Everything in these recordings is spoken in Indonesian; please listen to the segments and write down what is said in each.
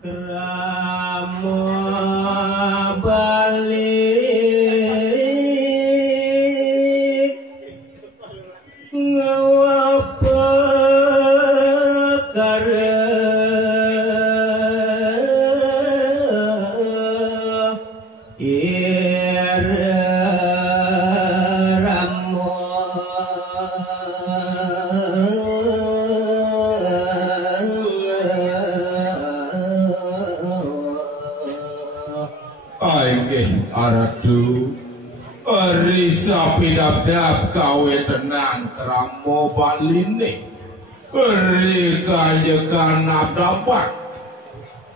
Ramo balik ngapa kare Ramo Aradu Risa pidap-dap kawe tenan Kramo baline Rika jekan abdapat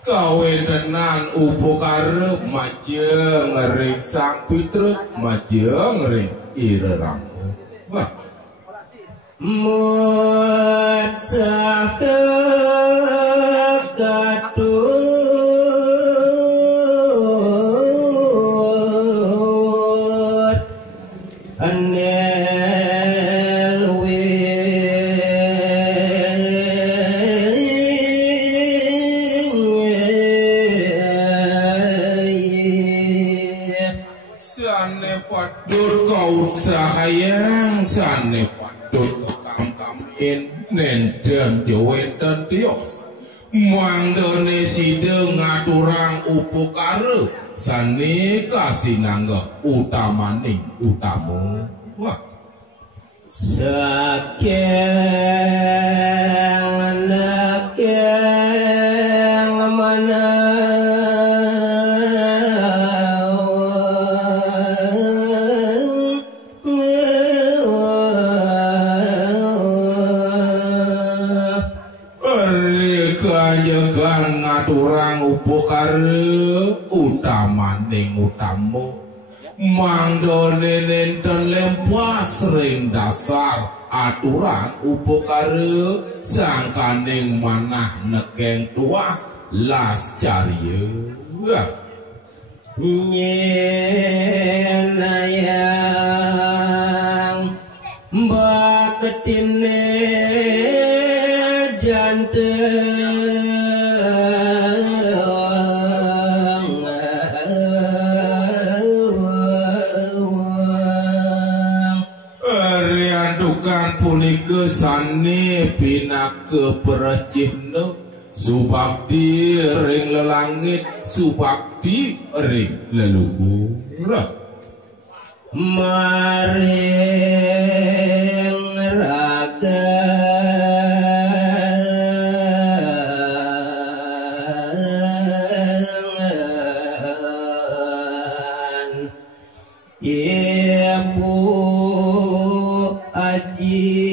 kawe tenan upo karep majeng ring sang pitruk majeng ring ireramu wah Mocah gaduh sayang sane padut kam-kamin nenden jeweten tios mangdone sideng ngaturang upo kare sane kasinangga utamaning utamu wah sakeng lekeng mana ngaturang upo kare utamaning utamu mangdone nenten lempas ring dasar aturang upo kare sangkaning manah nekeng tuas las cariye nyenayang baketine jante punike sane pinake percihna subakti ring lelangit subakti ring leluhur maring raga ibu aji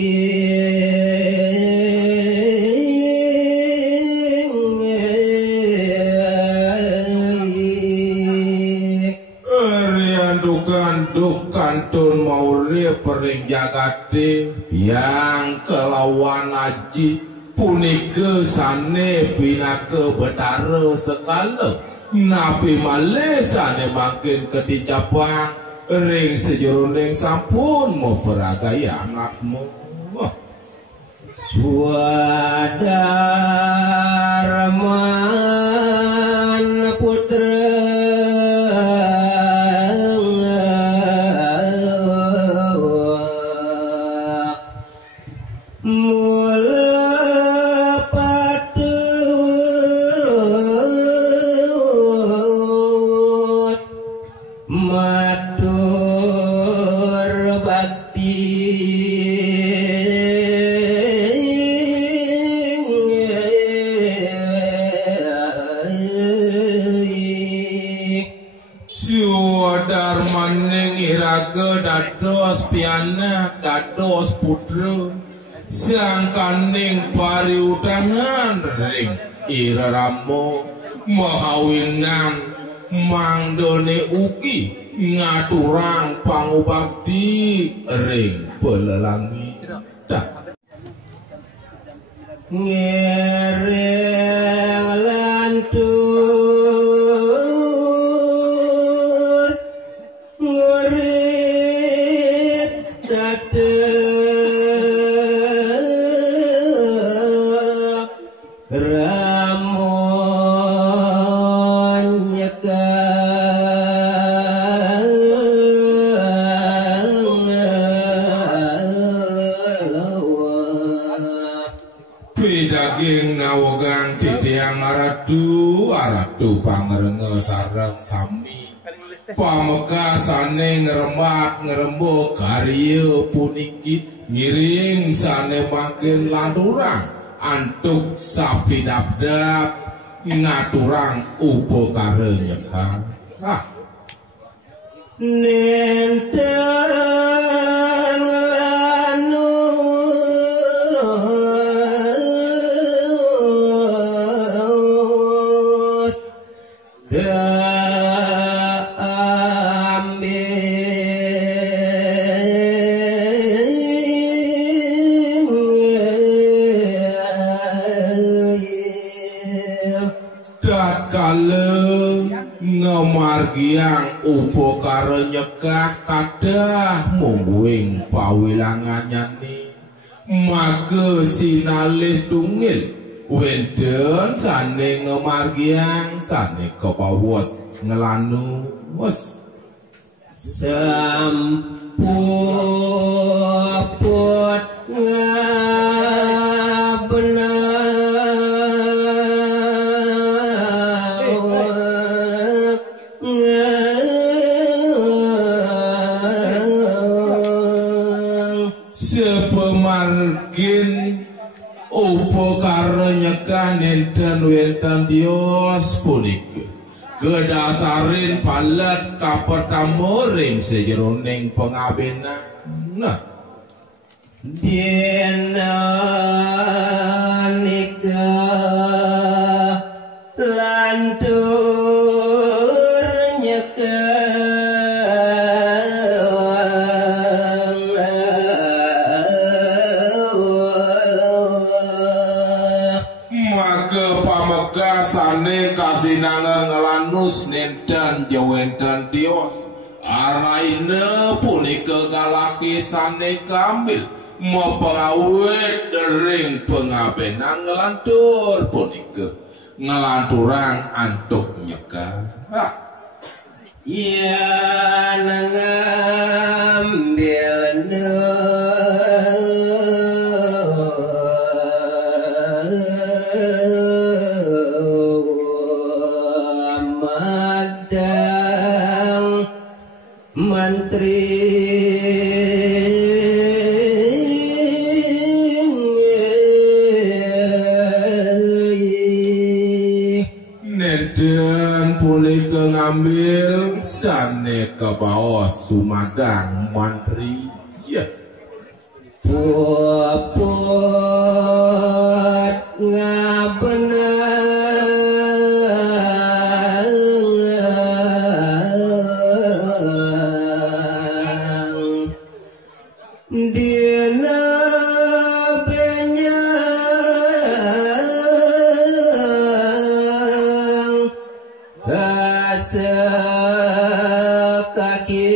kantun maurip pering jagate yang kelawan aji punike sane pinake betara sekala napi malih sane makin kedicapang ring sejuruning sampun mau peragaya anakmu wah Swadarman putra dados pianak dados putra sangkaning pariudangan ring ireramo mahawinan mangdone ugi ngaturang pangubakti ring pelelangi ngereng lantur ngurit dadek ramo Ing nawogang titiang aradu pangrenge sareng sami pamekasane ngerembak karya puniki ngiring sane makin landurang antuk sapi dapdap ngaturang upo kare nyekang nenten margiang upo karo nyekah kadah mungguing pawilangan ni maka sinalih tungil wenden sane ngemargiang sane kepawos ngelanu wes sampuput ngabenar sepemargin upo karo nyekah nenten dios punika kedasarin palet kapetamuring sejeroning pengabenan nah dina nikah lantur maka pamekasane kasinangan ngelanus nenten jawenten dios araina punika galaki sane kambil mau pengawet dering pengabenan ngelantur punika ngelanturang antuk nyekah ya ngambil madang menteri neden pulih ke ngambil sane ke bawah sumadang mantri ya puput ngabenar dina benyang asa kaki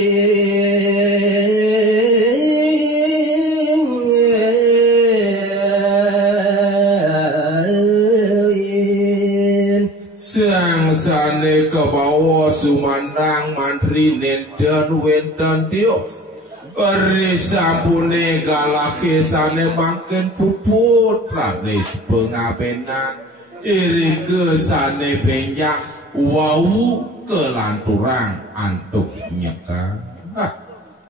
sang sane ke bawah sumandang mantri nenten wenten dios eri sampune galake sane makin puput laris pengabenan iri kesane benjak wau kelanturang antuk nyekah